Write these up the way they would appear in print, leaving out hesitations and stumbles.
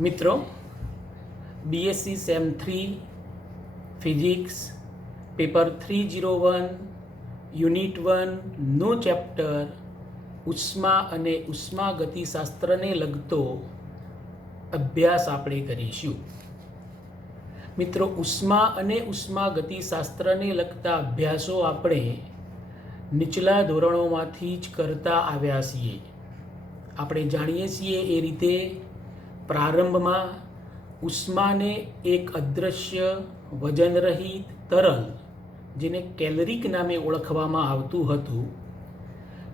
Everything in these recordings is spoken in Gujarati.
મિત્રો, BSc sem 3 physics paper 301 unit 1નું ચેપ્ટર ઉષ્મા અને ઉષ્માગતિશાસ્ત્રને લગતો અભ્યાસ આપણે કરીશું. મિત્રો, ઉષ્મા અને ઉષ્માગતિશાસ્ત્રને લગતા અભ્યાસો આપણે નીચલા ધોરણોમાંથી જ કરતા આવ્યા છીએ. આપણે જાણીએ છીએ એ રીતે પ્રારંભમાં ઉષ્માને એક અદૃશ્ય વજનરહિત તરલ જેને કેલરીક નામે ઓળખવામાં આવતું હતું,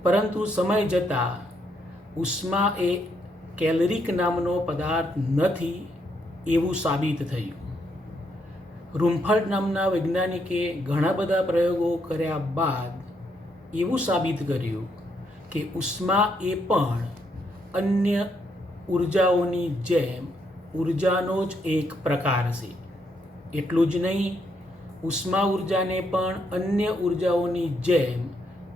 પરંતુ સમય જતાં ઉષ્મા એ કેલરીક નામનો પદાર્થ નથી એવું સાબિત થયું. રૂમફર્ડ નામના વૈજ્ઞાનિકે ઘણા બધા પ્રયોગો કર્યા બાદ એવું સાબિત કર્યું કે ઉષ્મા એ પણ અન્ય ઉર્જાઓની જેમ ઉર્જાનો જ એક પ્રકાર છે. એટલું જ નહીં, ઉષ્મા ઉર્જાને પણ અન્ય ઉર્જાઓની જેમ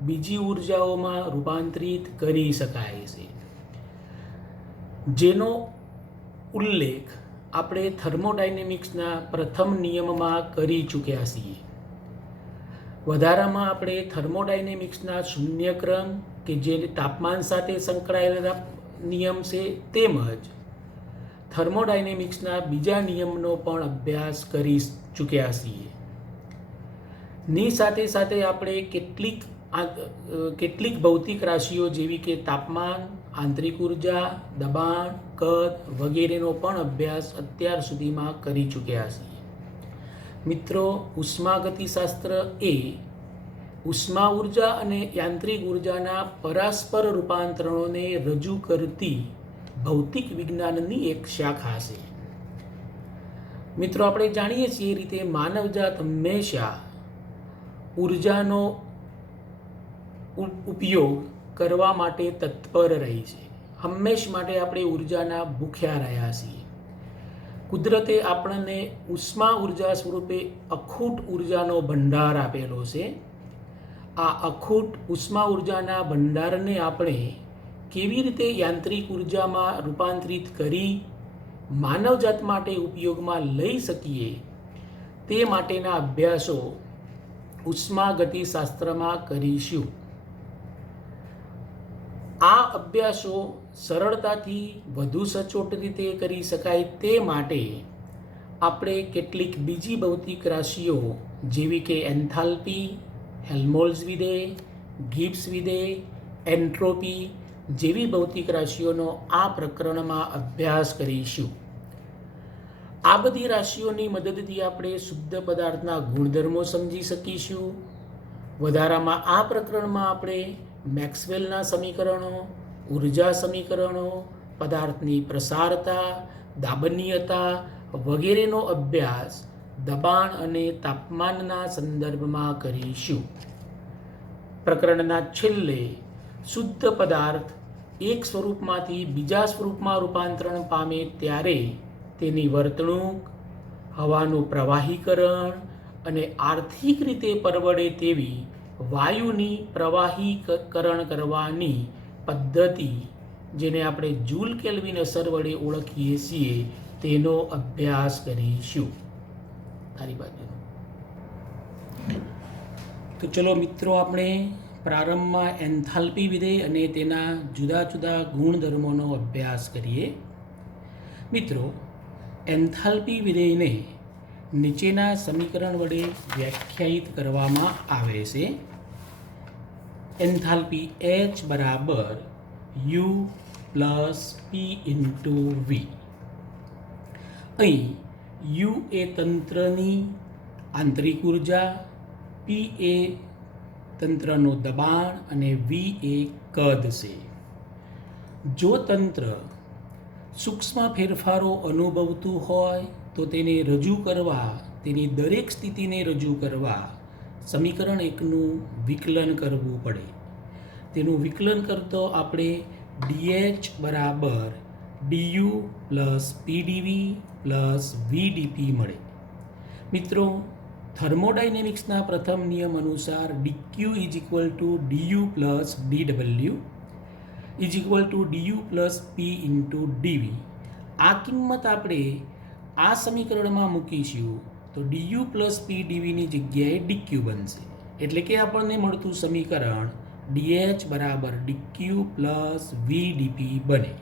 બીજી ઉર્જાઓમાં રૂપાંતરિત કરી શકાય છે, જેનો ઉલ્લેખ આપણે થર્મોડાયનેમિક્સના પ્રથમ નિયમમાં કરી ચૂક્યા છીએ. વધારામાં આપણે થર્મોડાયનેમિક્સના શૂન્યક્રમ કે જે તાપમાન સાથે સંકળાયેલા નિયમ છે, તેમજ થર્મોડાયનેમિક્સના બીજા નિયમનો પણ અભ્યાસ કરી ચૂક્યા છીએ. ની સાથે સાથે આપણે કેટલીક ભૌતિક રાશિઓ જેવી કે તાપમાન, આંતરિક ઉર્જા, દબાણ, કદ વગેરેનો પણ અભ્યાસ અત્યાર સુધીમાં કરી ચૂક્યા છીએ. મિત્રો, ઉષ્માગતિશાસ્ત્ર એ ઉષ્મા ઉર્જા અને યાંત્રિક ઉર્જાના પરસ્પર રૂપાંતરણોને રજૂ કરતી ભૌતિક વિજ્ઞાનની એક શાખા છે. મિત્રો, આપણે જાણીએ છીએ એ રીતે માનવજાત હંમેશા ઉર્જાનો ઉપયોગ કરવા માટે તત્પર રહી છે. હંમેશ માટે આપણે ઉર્જાના ભૂખ્યા રહ્યા છીએ. કુદરતે આપણને ઉષ્મા ઉર્જા સ્વરૂપે અખૂટ ઉર્જાનો ભંડાર આપેલો છે. આ અખૂટ ઉષ્મા ઉર્જાના ભંડારને આપણે કેવી રીતે યાંત્રિક ઉર્જામાં રૂપાંતરિત કરી માનવજાત માટે ઉપયોગમાં લઈ શકીએ તે માટેના અભ્યાસો ઉષ્માગતિશાસ્ત્રમાં કરીશું. આ અભ્યાસો સરળતાથી વધુ સચોટ રીતે કરી શકાય તે માટે આપણે કેટલીક બીજી ભૌતિક રાશિઓ જેવી કે એન્થાલ્પી, હેલ્મહોલ્ટ્ઝ વિધેય, ગિબ્સ વિધેય, એન્ટ્રોપી જેવી ભૌતિક રાશિઓનો આ પ્રકરણમાં અભ્યાસ કરીશું. આ બધી રાશિઓની મદદથી આપણે શુદ્ધ પદાર્થના ગુણધર્મો સમજી શકીશું. વધારામાં આ પ્રકરણમાં આપણે મેક્સવેલના સમીકરણો, ઉર્જા સમીકરણો, પદાર્થની પ્રસારતા, દાબનીયતા વગેરેનો અભ્યાસ દબાણ અને તાપમાનના સંદર્ભમાં કરીશું. પ્રકરણના છેલ્લે શુદ્ધ પદાર્થ એક સ્વરૂપમાંથી બીજા સ્વરૂપમાં રૂપાંતરણ પામે ત્યારે તેની વર્તણૂક, હવાનું પ્રવાહીકરણ અને આર્થિક રીતે પરવડે તેવી વાયુની પ્રવાહીકરણ કરવાની પદ્ધતિ, જેને આપણે જૂલ કેલ્વિન અસર વડે ઓળખીએ છીએ, તેનો અભ્યાસ કરીશું. તારી બાજુ તો ચલો મિત્રો, આપણે પ્રારંભમાં એન્થાલ્પી વિધેય અને તેના જુદા જુદા ગુણધર્મોનો અભ્યાસ કરીએ. મિત્રો, એન્થાલ્પી વિધેયને નીચેના સમીકરણ વડે વ્યાખ્યાયિત કરવામાં આવે છે. એન્થાલ્પી H બરાબર U plus P into V. અહીં U એ તંત્રની આંતરિક ઉર્જા, P એ તંત્રનું દબાણ અને V એ કદ છે. જો તંત્ર સૂક્ષ્મ ફેરફારો અનુભવતું હોય તો તેને રજૂ કરવા, તેની દરેક સ્થિતિને રજૂ કરવા સમીકરણ 1નું વિકલન કરવું પડે. તેનું વિકલન કરતો આપણે dH બરાબર du plus pdv plus vdp મળે. મિત્રો, થર્મોડાયનેમિક્સના પ્રથમ નિયમ અનુસાર dq is equal two du plus dw is equal two du plus p into dv. આ કિંમત આપણે આ સમીકરણમાં મૂકીશું તો ડીયુ પ્લસ પી ડીવીની જગ્યાએ ડીક્યુ બનશે. એટલે કે આપણને મળતું સમીકરણ ડીએચ બરાબર ડીક્યુ પ્લસ વી ડીપી બને.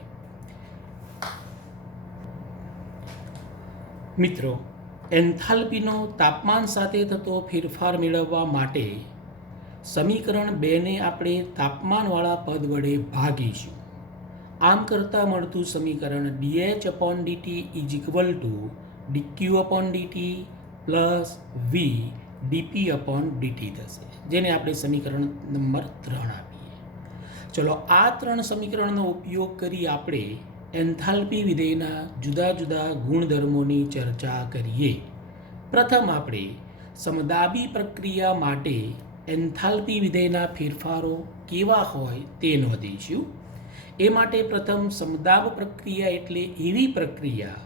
મિત્રો, એન્થાલ્પીનો તાપમાન સાથે થતો ફેરફાર મેળવવા માટે સમીકરણ 2ને આપણે તાપમાનવાળા પદ વડે ભાગીશું. આમ કરતાં મળતું સમીકરણ DH upon DT is equal to DQ upon DT plus V DP upon DT થશે, જેને આપણે સમીકરણ નંબર 3 આપીએ. ચલો, આ 3 સમીકરણનો ઉપયોગ કરી આપણે એન્થાલ્પી વિધેયના જુદા જુદા ગુણધર્મોની ચર્ચા કરીએ. પ્રથમ આપણે સમદાબી પ્રક્રિયા માટે એન્થાલ્પી વિધેયના ફેરફારો કેવા હોય તે નોંધીશું. એ માટે પ્રથમ સમદાબ પ્રક્રિયા એટલે એવી પ્રક્રિયા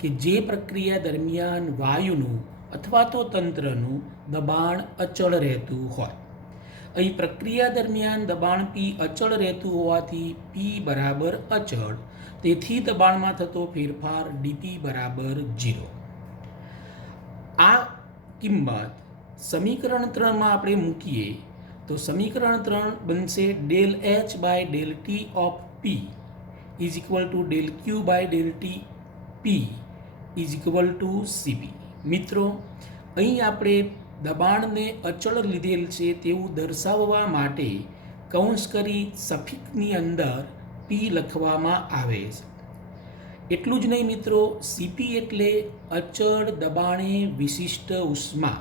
કે જે પ્રક્રિયા દરમિયાન વાયુનું અથવા તો તંત્રનું દબાણ અચળ રહેતું હોય. અહીં પ્રક્રિયા દરમિયાન દબાણ પી અચળ રહેતું હોવાથી પી બરાબર અચળ, તેથી દબાણમાં થતો ફેરફાર ડીપી બરાબર 0. આ કિંમત સમીકરણ 3માં આપણે મૂકીએ તો સમીકરણ 3 બનશે del H by del T of P is equal to del Q by del T P is equal to CP. મિત્રો, અહીં આપણે દબાણને અચળ લીધેલ છે તેવું દર્શાવવા માટે કૌંસ કરી સફિક્સની અંદર પી લખવામાં આવે છે. એટલું જ નહીં મિત્રો, સીપી એટલે અચળ દબાણે વિશિષ્ટ ઉષ્મા,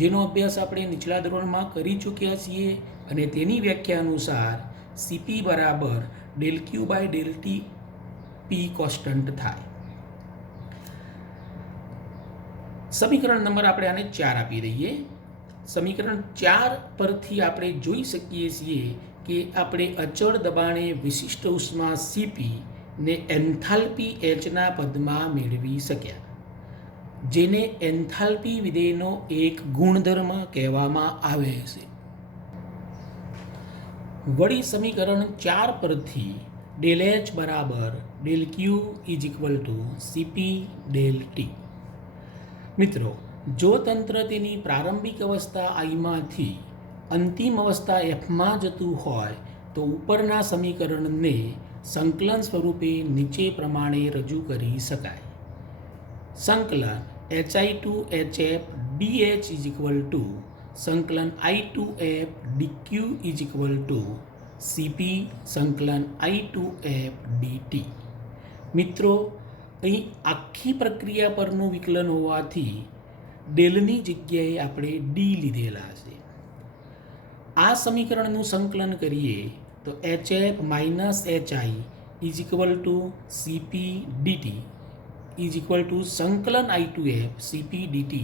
જેનો અભ્યાસ આપણે નીચલા ધોરણમાં કરી ચૂક્યા છીએ અને તેની વ્યાખ્યા અનુસાર સીપી બરાબર del Q by del T P constant થાય. સમીકરણ નંબર આપણે આને 4 આપી દઈએ. સમીકરણ 4 પરથી આપણે જોઈ શકીએ છીએ કે આપણે અચળ દબાણે વિશિષ્ટ ઉષ્મા સીપી ને એન્થાલ્પી એચના પદમાં મેળવી શક્યા, જેને એન્થાલ્પી વિધેયનો એક ગુણધર્મ કહેવામાં આવે છે. વળી સમીકરણ 4 પરથી ડેલ એચ બરાબર del Q is equal to CP del T. મિત્રો, જો તંત્ર તેની પ્રારંભિક અવસ્થા આઈમાંથી અંતિમ અવસ્થા એફમાં જતું હોય તો ઉપરના સમીકરણને સંકલન સ્વરૂપે નીચે પ્રમાણે રજૂ કરી શકાય. સંકલન HI to HF DH is equal to સંકલન I to F DQ is equal to CP સંકલન I ટુ F DT. મિત્રો, અહીં આખી પ્રક્રિયા પરનું વિકલન હોવાથી ડેલની જગ્યાએ આપણે ડી લીધેલા છે. આ સમીકરણનું સંકલન કરીએ તો HF minus HI is equal to CP DT is equal to સંકલન I to F CP DT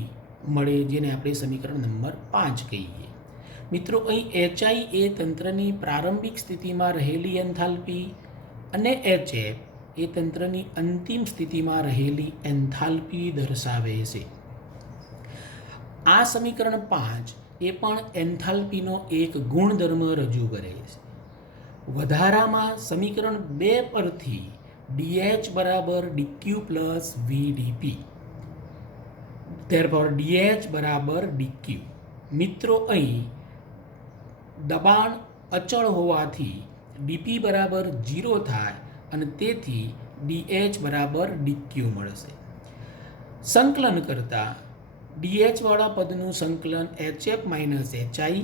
મળે, જેને આપણે સમીકરણ નંબર 5 કહીએ. મિત્રો, અહીં HI એ તંત્રની પ્રારંભિક સ્થિતિમાં રહેલી એન્થાલ્પી અને HF એ તંત્રની અંતિમ સ્થિતિમાં રહેલી એન્થાલ્પી દર્શાવે છે. આ સમીકરણ 5 એ પણ એન્થાલ્પીનો એક ગુણધર્મ રજૂ કરે છે. વધારામાં સમીકરણ 2 પરથી DH બરાબર DQ plus VDP, therefore DH બરાબર DQ. મિત્રો, અહીં દબાણ અચળ હોવાથી DP બરાબર 0 થાય અને તેથી DH બરાબર DQ મળશે. સંકલન કરતાં DH વાળા પદનું સંકલન HF minus HI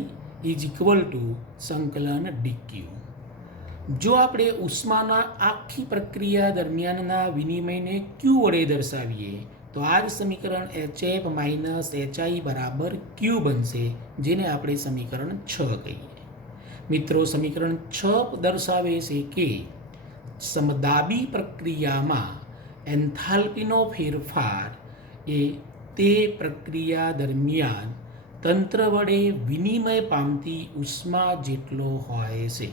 is equal to સંકલન DQ. જો આપણે ઉષ્માના આખી પ્રક્રિયા દરમિયાનના વિનિમયને Q વડે દર્શાવીએ તો આ જ સમીકરણ HF માઇનસ HI બરાબર Q બનશે, જેને આપણે સમીકરણ 6 કહીએ. મિત્રો, સમીકરણ 6 દર્શાવે છે કે સમદાબી પ્રક્રિયામાં એન્થાલ્પીનો ફેરફાર એ તે પ્રક્રિયા દરમિયાન તંત્ર વડે વિનિમય પામતી ઉષ્મા જેટલો હોય છે.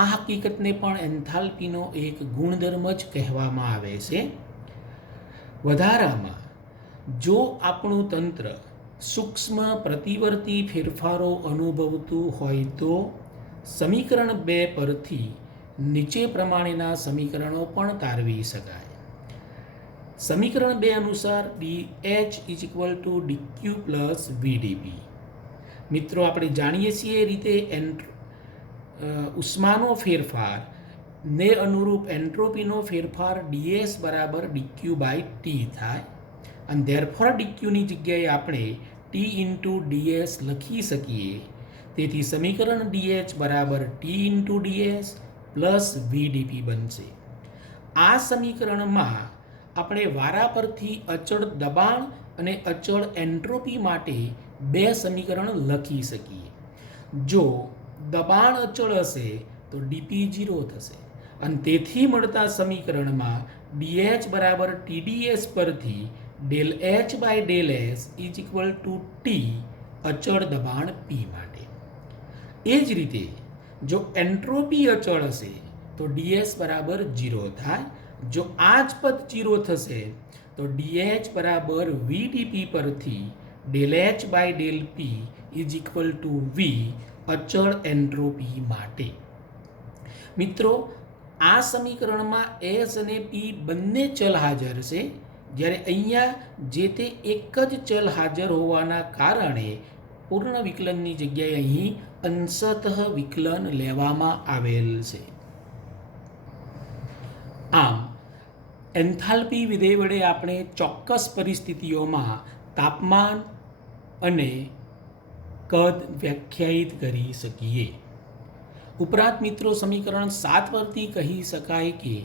આ હકીકતને પણ એન્થાલ્પીનો એક ગુણધર્મ જ કહેવામાં આવે છે. વધારામાં, જો આપણું તંત્ર સૂક્ષ્મ પ્રતિવર્તી ફેરફારો અનુભવતું હોય તો સમીકરણ 2 પરથી નીચે પ્રમાણેના સમીકરણો પણ તારવી શકાય. સમીકરણ 2 અનુસાર DH is equal two DQ plus VdP. મિત્રો આપણે જાણીએ છીએ એ રીતે ઉષ્માનો ફેરફાર ને અનુરૂપ એન્ટ્રોપીનો ફેરફાર ds બરાબર dq બાય t થાય અને ધેરફોર dqની જગ્યાએ આપણે t ઇન્ટુ ds લખી શકીએ. તેથી સમીકરણ dh બરાબર t into ds plus vdp બનશે. આ સમીકરણમાં આપણે વારા પરથી અચળ દબાણ અને અચળ એન્ટ્રોપી માટે બે સમીકરણ લખી શકીએ. જો દબાણ અચળ હશે તો dp 0 થશે અને તેથી મળતા સમીકરણમાં dh બરાબર tds પરથી del h by del s is equal to t અચળ દબાણ p માટે. એ જ રીતે જો એન્ટ્રોપી અચળ હશે તો ds બરાબર 0 થાય. જો આ જ પદ 0 થશે તો dh બરાબર vdp પરથી del h by del p is equal to v અચળ એન્ટ્રોપી માટે. મિત્રો આ સમીકરણમાં s અને p બંને ચલ હાજર છે, જ્યારે અહીંયા જે તે એક જ ચલ હાજર હોવાના કારણે પૂર્ણ વિકલનની જગ્યાએ અહીં અંશતઃ વિકલન લેવામાં આવેલ છે. આમ એન્થાલ્પી વિધેય વડે આપણે ચોક્કસ પરિસ્થિતિઓમાં તાપમાન અને કદ વ્યાખ્યાયિત કરી શકીએ. ઉપરાંત મિત્રો સમીકરણ 7 પરથી કહી શકાય કે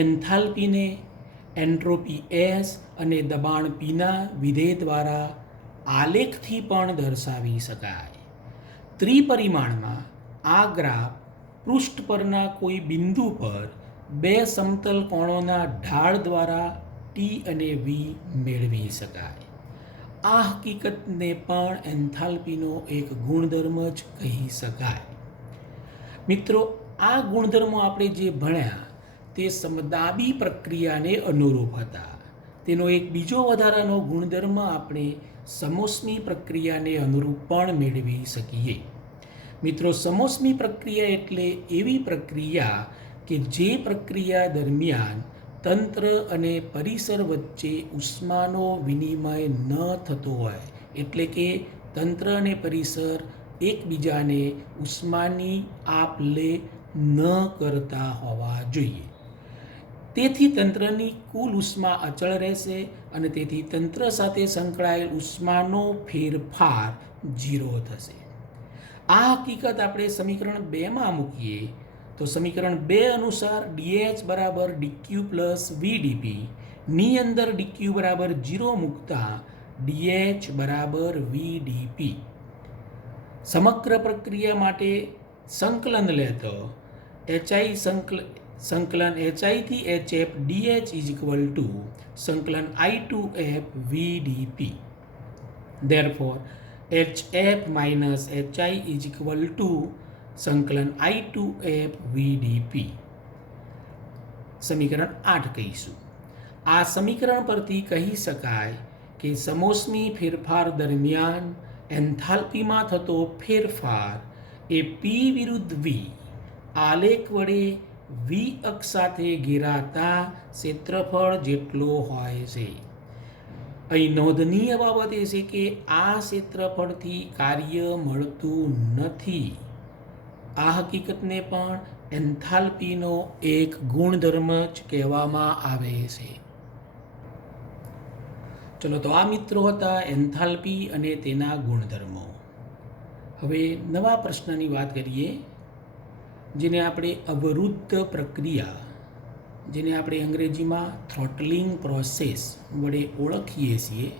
એન્થાલ્પીને એન્ટ્રોપી S અને દબાણ Pના વિધેય દ્વારા આલેખથી પણ દર્શાવી શકાય. ત્રિપરિમાણમાં આ ગ્રાફ પૃષ્ઠ પરના કોઈ બિંદુ પર બે સમતલ કોણોના ઢાળ દ્વારા T અને V મેળવી શકાય. આ હકીકતને પણ એન્થાલ્પીનો એક ગુણધર્મ જ કહી શકાય. મિત્રો આ ગુણધર્મો આપણે જે ભણ્યા તે સમદાબી પ્રક્રિયાને અનુરૂપ હતા. તેનો એક બીજો વધારાનો ગુણધર્મ આપણે સમોષ્મી પ્રક્રિયાને અનુરૂપ પણ મેળવી શકીએ. મિત્રો સમોષ્મી પ્રક્રિયા એટલે એવી પ્રક્રિયા કે જે પ્રક્રિયા દરમિયાન તંત્ર અને પરિસર વચ્ચે ઉષ્માનો વિનિમય ન થતો હોય, એટલે કે તંત્ર અને પરિસર એકબીજાને ઉષ્માની આપ લે ન કરતા હોવા જોઈએ. તેથી તંત્રની કુલ ઉષ્મા અચળ રહેશે અને તેથી તંત્ર સાથે સંકળાયેલ ઉષ્માનો ફેરફાર 0 થશે. આ હકીકત આપણે સમીકરણ 2માં મૂકીએ તો સમીકરણ 2 અનુસાર dH બરાબર dq પ્લસ vdp ની અંદર dq બરાબર 0 મૂકતા dH બરાબર vdp. સમગ્ર પ્રક્રિયા માટે સંકલન લેતો સંકલન hi થી hf dh is equal to સંકલન I to f vdp. Therefore hf minus hi is equal to સંકલન I to f vdp. સમીકરણ 8 કહીશું. આ સમીકરણ પરથી કહી શકાય કે સમોષ્મી ફેરફાર દરમિયાન એન્થાલ્પીમાં થતો ફેરફાર એ P વિરુદ્ધ V આલેખ વડે V અક્ષ સાથે ઘેરાતા ક્ષેત્રફળ જેટલો હોય છે. અહીં નોંધનીય બાબત એ છે કે આ ક્ષેત્રફળથી કાર્ય મળતું નથી. આ હકીકતને પણ એન્થાલ્પીનો એક ગુણધર્મ જ કહેવામાં આવે છે. ચલો તો આ મિત્રો હતા એન્થાલ્પી અને તેના ગુણધર્મો. હવે નવા પ્રશ્નની વાત કરીએ, જેને આપણે અવરુદ્ધ પ્રક્રિયા, જેને આપણે અંગ્રેજીમાં થ્રોટલિંગ પ્રોસેસ વડે ઓળખીએ છીએ,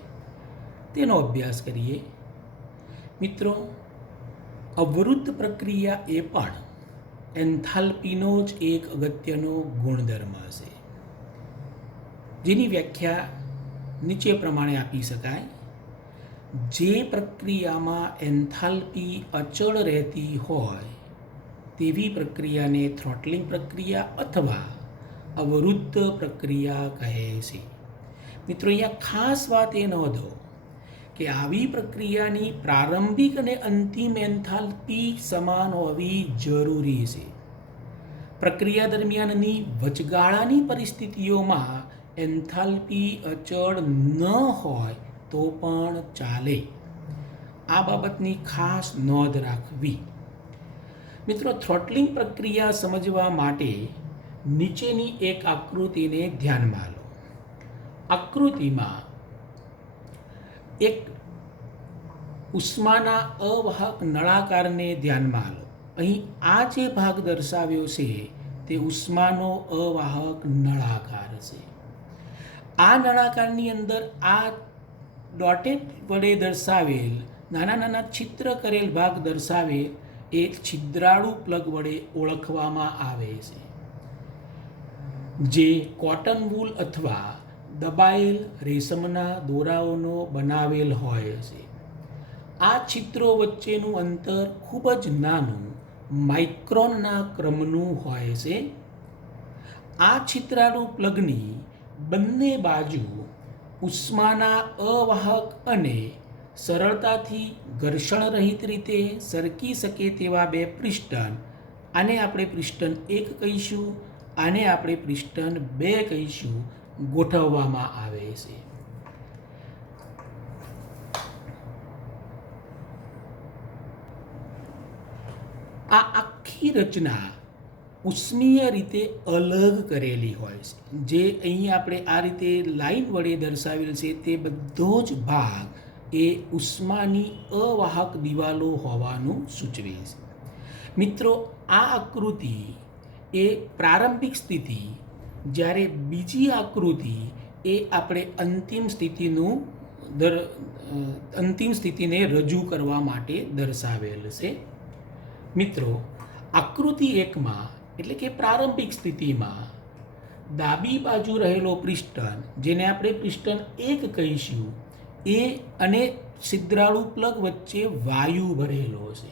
તેનો અભ્યાસ કરીએ. મિત્રો અવરુદ્ધ પ્રક્રિયા એ પણ એન્થાલ્પીનો જ એક અગત્યનો ગુણધર્મ છે, જેની વ્યાખ્યા નીચે પ્રમાણે આપી શકાય. જે પ્રક્રિયામાં એન્થાલ્પી અચળ રહેતી હોય તેવી પ્રક્રિયાને થ્રોટલિંગ પ્રક્રિયા અથવા અવરુદ્ધ પ્રક્રિયા કહે છે. મિત્રો અહીંયા ખાસ વાત એ નોંધો કે આવી પ્રક્રિયાની પ્રારંભિક અને અંતિમ એન્થાલ્પી સમાન હોવી જરૂરી છે. પ્રક્રિયા દરમિયાનની વચગાળાની પરિસ્થિતિઓમાં એન્થાલ્પી અચળ ન હોય તો પણ ચાલે. આ બાબતની ખાસ નોંધ રાખવી. મિત્રો, થ્રોટલિંગ પ્રક્રિયા સમજવા માટે નીચેની એક આકૃતિને ધ્યાનમાં લો. આકૃતિમાં એક ઉષ્માના અવાહક નળાકારને ધ્યાનમાં લો. અહીં આ જે ભાગ દર્શાવ્યો છે તે ઉષ્માનો અવાહક નળાકાર છે. આ નળાકારની અંદર આ ડોટેડ વડે દર્શાવેલ નાના નાના છિદ્ર કરેલ ભાગ દર્શાવેલ એક છિદ્રાળુ પ્લગ વડે ઓળખવામાં આવે છે, જે કોટન વૂલ અથવા દબાયેલ રેશમના દોરાઓનો બનાવેલ હોય છે. આ છિદ્રો વચ્ચેનું અંતર ખૂબ જ નાનું માઇક્રોનના ક્રમનું હોય છે. આ છિદ્રાળુ પ્લગની બંને બાજુ ઉષ્માના અવાહક અને સરળતાથી ઘર્ષણ રહિત રીતે સરકી શકે તેવા બે પિસ્ટન, આને આપણે પિસ્ટન 1 કહીશું, આને આપણે પિસ્ટન 2 કહીશું, ગોઠવવામાં આવે છે. આ આખી રચના ઉષ્મીય રીતે અલગ કરેલી હોય છે. જે અહીં આપણે આ રીતે લાઈન વડે દર્શાવેલ છે તે બધો જ ભાગ એ ઉષ્માની અવાહક દિવાલો હોવાનું સૂચવે છે. મિત્રો, આ આકૃતિ એ પ્રારંભિક સ્થિતિ, જ્યારે બીજી આકૃતિ એ આપણે અંતિમ સ્થિતિને રજૂ કરવા માટે દર્શાવેલ છે. મિત્રો, આકૃતિ 1માં એટલે કે પ્રારંભિક સ્થિતિમાં ડાબી બાજુ રહેલો પિસ્ટન, જેને આપણે પિસ્ટન 1 કહીશું, એ અને છિદ્રાળુ પ્લગ વચ્ચે વાયુ ભરેલો છે.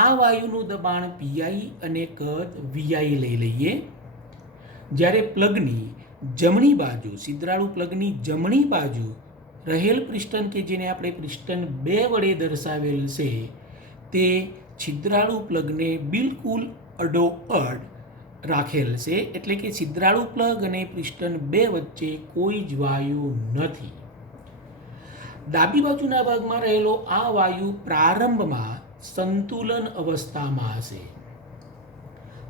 આ વાયુનું દબાણ PI અને કદ VI લઈ લઈએ. જ્યારે પ્લગની જમણી બાજુ, છિદ્રાળુ પ્લગની જમણી બાજુ રહેલ પિસ્ટન કે જેને આપણે પિસ્ટન 2 વડે દર્શાવેલ છે, તે છિદ્રાળુ પ્લગને બિલકુલ અડોઅડ રાખેલ છે. એટલે કે છિદ્રાળુ પ્લગ અને પિસ્ટન 2 વચ્ચે કોઈ જ વાયુ નથી. ડાબી બાજુના ભાગમાં રહેલો આ વાયુ પ્રારંભમાં સંતુલન અવસ્થામાં હશે.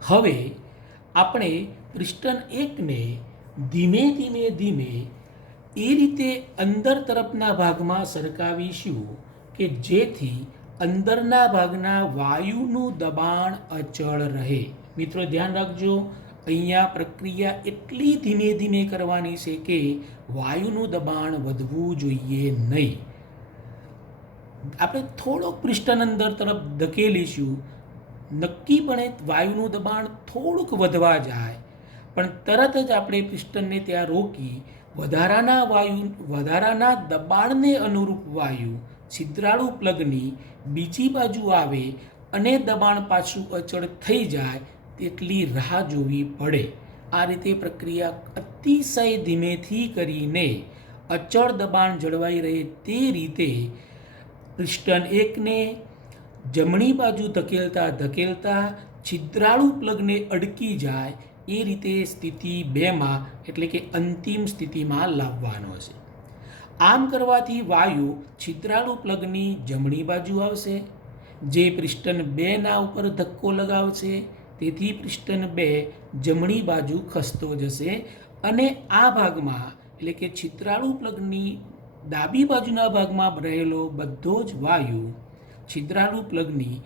હવે આપણે પિસ્ટન 1ને ધીમે ધીમે એ રીતે અંદર તરફના ભાગમાં સરકાવીશું કે જેથી અંદરના ભાગના વાયુનું દબાણ અચળ રહે. મિત્રો, ધ્યાન રાખજો, અહીંયા પ્રક્રિયા એટલી ધીમે ધીમે કરવાની છે કે વાયુનું દબાણ વધવું જોઈએ નહીં. આપણે થોડોક પિસ્ટન અંદર તરફ ધકેલીશું, નક્કીપણે વાયુનું દબાણ થોડુંક વધવા જાય, પણ તરત જ આપણે પિસ્ટનને ત્યાં રોકી વધારાના દબાણને અનુરૂપ વાયુ છિદ્રાળુ પ્લગની બીજી બાજુ આવે અને દબાણ પાછું અચળ થઈ જાય તેટલી રાહ જોવી પડે. આ રીતે પ્રક્રિયા અતિશય ધીમેથી કરીને અચળ દબાણ જળવાઈ રહે તે રીતે પિસ્ટન 1ને જમણી બાજુ ધકેલતા છિદ્રાળુ પ્લગને અડકી જાય એ રીતે સ્થિતિ 2માં એટલે કે અંતિમ સ્થિતિમાં લાવવાનો છે. આમ કરવાથી વાયુ છિદ્રાળુ પ્લગની જમણી બાજુ આવશે, જે પિસ્ટન 2ના ઉપર ધક્કો લગાવશે. તેથી પિસ્ટન 2 જમણી બાજુ ખસતો જશે અને આ ભાગમાં એટલે કે છિદ્રાળુ પ્લગની ડાબી બાજુના ભાગમાં રહેલો બધો જ વાયુ છિદ્રાળુ પ્લગની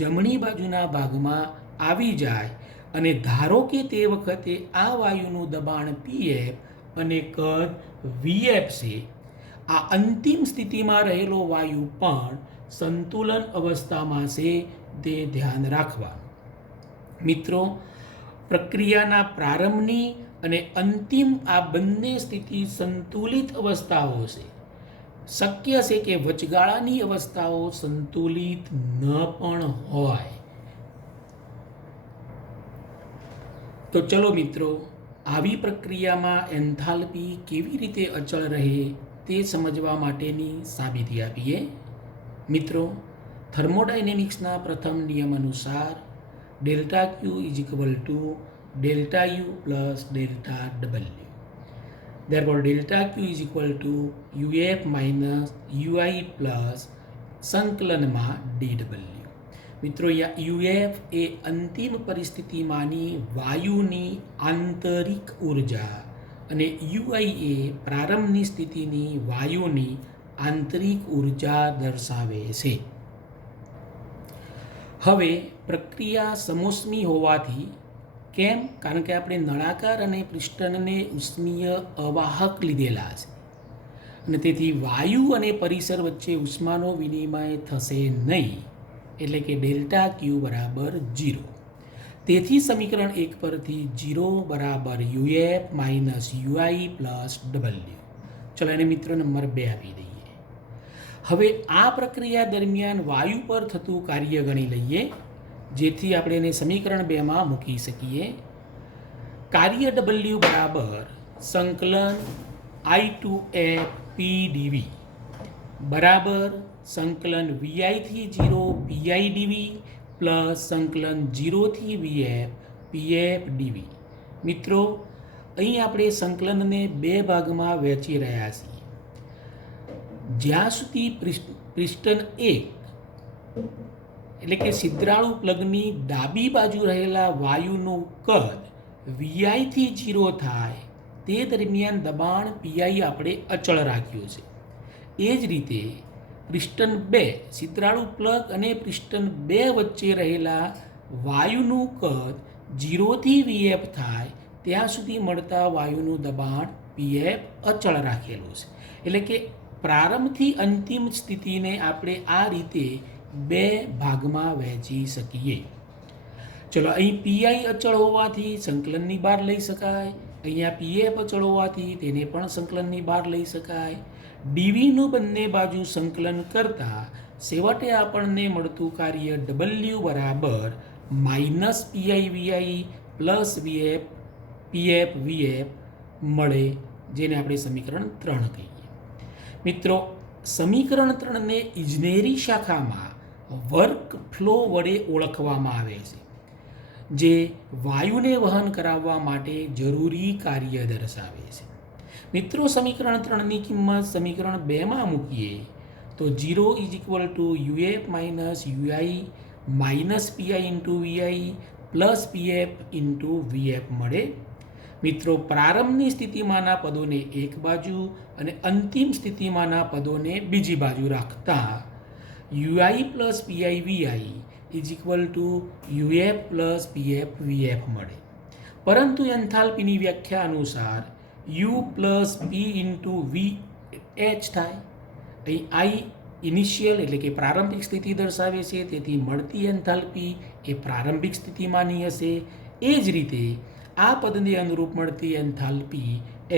જમણી બાજુના ભાગમાં આવી જાય અને ધારો કે તે વખતે આ વાયુનું દબાણ PF અને કદ VF છે. આ અંતિમ સ્થિતિમાં રહેલો વાયુ પણ સંતુલન અવસ્થામાં છે, તે ધ્યાન રાખવા. મિત્રો, પ્રક્રિયાના પ્રારંભની અને અંતિમ આ બંને સ્થિતિ સંતુલિત અવસ્થાઓ છે. શક્ય છે કે વચગાળાની અવસ્થાઓ સંતુલિત ન પણ હોય. તો ચલો મિત્રો, આવી પ્રક્રિયામાં એન્થાલ્પી કેવી રીતે અચળ રહે તે સમજવા માટેની સાબિતી આપીએ. મિત્રો, થર્મોડાયનેમિક્સના પ્રથમ નિયમ અનુસાર delta Q is equal to delta U plus delta W. therefore delta Q is equal to UF minus UI plus સંકલનમાં ડીડબલ્યુ. મિત્રો, અહીંયા યુએફ એ અંતિમ પરિસ્થિતિમાંની વાયુની આંતરિક ઉર્જા અને યુઆઈ એ પ્રારંભની સ્થિતિની વાયુની આંતરિક ઉર્જા દર્શાવે છે. હવે પ્રક્રિયા સમોષ્મી હોવાથી, કેમ? કારણ કે આપણે નળાકાર અને પિસ્ટનને ઉષ્મીય અવાહક લીધેલા છે અને તેથી વાયુ અને પરિસર વચ્ચે ઉષ્માનો વિનિમય થશે નહીં, એટલે કે ડેલ્ટા ક્યુ બરાબર 0. તેથી સમીકરણ 1 પરથી 0 બરાબર યુએફ માઇનસ યુઆઈ પ્લસ ડબલ્યુ. ચલો એને મિત્રો નંબર 2 આપી દઈએ. હવે આ પ્રક્રિયા દરમિયાન વાયુ પર થતું કાર્ય ગણી લઈએ, જેથી આપણે એને સમીકરણ 2માં મૂકી શકીએ. કાર્ય ડબલ્યુ બરાબર સંકલન I2F PdV બરાબર સંકલન VI થી 0 PIdV પ્લસ સંકલન 0 થી VF PFdV. મિત્રો, અહીં આપણે સંકલનને 2 ભાગમાં વહેંચી રહ્યા છીએ. જ્યાં સુધી પિસ્ટન 1 એટલે કે છિદ્રાળુ પ્લગની ડાબી બાજુ રહેલા વાયુનું કદ VI થી 0 થાય તે દરમિયાન દબાણ PI આપણે અચળ રાખ્યું છે. એ જ રીતે પિસ્ટન 2 છિદ્રાળુ પ્લગ અને પિસ્ટન 2 વચ્ચે રહેલા વાયુનું કદ 0 થી VF થાય ત્યાં સુધી મળતા વાયુનું દબાણ PF અચળ રાખેલું છે. એટલે કે પ્રારંભથી અંતિમ સ્થિતિને આપણે આ રીતે 2 ભાગમાં વહેંચી શકીએ. ચલો, અહીં PI અચળ હોવાથી સંકલનની બહાર લઈ શકાય, અહીંયા PF અચળ હોવાથી તેને પણ સંકલનની બહાર લઈ શકાય. ડીવીનું બંને બાજુ સંકલન કરતાં છેવટે આપણને મળતું કાર્ય ડબલ્યુ બરાબર minus PI/VI plus VF PF/VF મળે, જેને આપણે સમીકરણ 3 કહીએ. મિત્રો, સમીકરણ 3ને ઇજનેરી શાખામાં વર્ક ફ્લો વડે ઓળખવામાં આવે છે, જે વાયુને વહન કરાવવા માટે જરૂરી કાર્ય દર્શાવે છે. મિત્રો, સમીકરણ 3ની કિંમત સમીકરણ 2માં મૂકીએ તો 0 is equal to UF minus UI minus PI into VI plus PF into VF મળે. મિત્રો, પ્રારંભની સ્થિતિમાંના પદોને એક બાજુ અને અંતિમ સ્થિતિમાંના પદોને બીજી બાજુ રાખતા UI plus PI/VI is equal to UF plus PF/VF મળે. પરંતુ એન્થાલ્પીની વ્યાખ્યા અનુસાર U plus P into VH થાય. અહીં I ઇનિશિયલ એટલે કે પ્રારંભિક સ્થિતિ દર્શાવે છે, તેથી મળતી એન્થાલ્પી એ પ્રારંભિક સ્થિતિમાંની હશે. એ જ રીતે આ પદને અનુરૂપ મળતી એન્થાલ્પી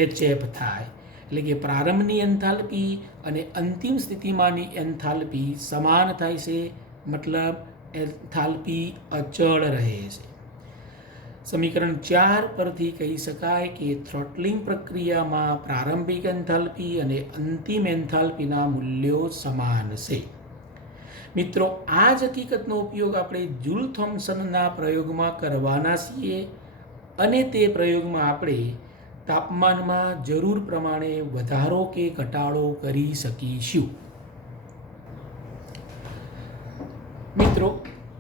HF થાય, એટલે કે પ્રારંભની એન્થાલ્પી અને અંતિમ સ્થિતિમાંની એન્થાલ્પી સમાન થાય છે, મતલબ એન્થાલ્પી અચળ રહે છે. સમીકરણ 4 પરથી કહી શકાય કે થ્રોટલિંગ પ્રક્રિયામાં પ્રારંભિક એન્થાલ્પી અને અંતિમ એન્થાલ્પીના મૂલ્યો સમાન છે. મિત્રો, આ જ હકીકતનો ઉપયોગ આપણે જૂલ થોમ્સનના પ્રયોગમાં કરવાના છીએ અને તે પ્રયોગમાં આપણે તાપમાનમાં જરૂર પ્રમાણે વધારો કે ઘટાડો કરી શકીશું. મિત્રો,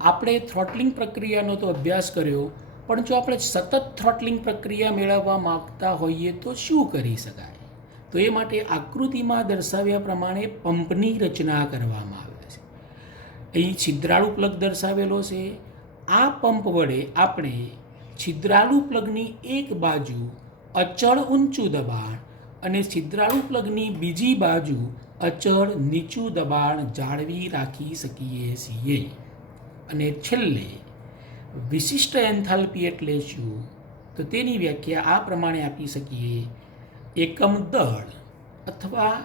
આપણે થ્રોટલિંગ પ્રક્રિયાનો તો અભ્યાસ કર્યો, પણ જો આપણે સતત થ્રોટલિંગ પ્રક્રિયા મેળવવા માગતા હોઈએ તો શું કરી શકાય? તો એ માટે આકૃતિમાં દર્શાવ્યા પ્રમાણે પંપની રચના કરવામાં આવે છે. અહીં છિદ્રાળુ પ્લગ દર્શાવેલો છે. આ પંપ વડે આપણે છિદ્રાળુ પ્લગની એક બાજુ અચળ ઊંચું દબાણ અને છિદ્રાળુ પ્લગની બીજી બાજુ અચળ નીચું દબાણ જાળવી રાખી શકીએ છીએ. અને છેલ્લે વિશિષ્ટ એન્થાલ્પી એટલે શું? તો તેની વ્યાખ્યા આ પ્રમાણે આપી શકીએ. એકમ દળ અથવા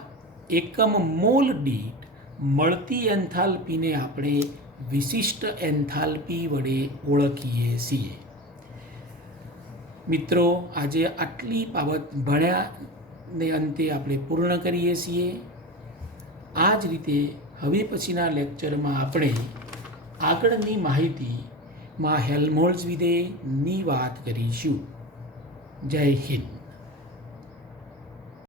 એકમ મોલ દીઠ મળતી એન્થાલ્પીને આપણે વિશિષ્ટ એન્થાલ્પી વડે ઓળખીએ છીએ. મિત્રો, આજે આટલી બાબત ભણ્યાને અંતે આપણે પૂર્ણ કરીએ છીએ. આ જ રીતે હવે પછીના લેક્ચરમાં આપણે આગળની માહિતી માં હેલ્મહોલ્ટ્ઝ વિધેયની વાત કરીશું. જય હિન્દ.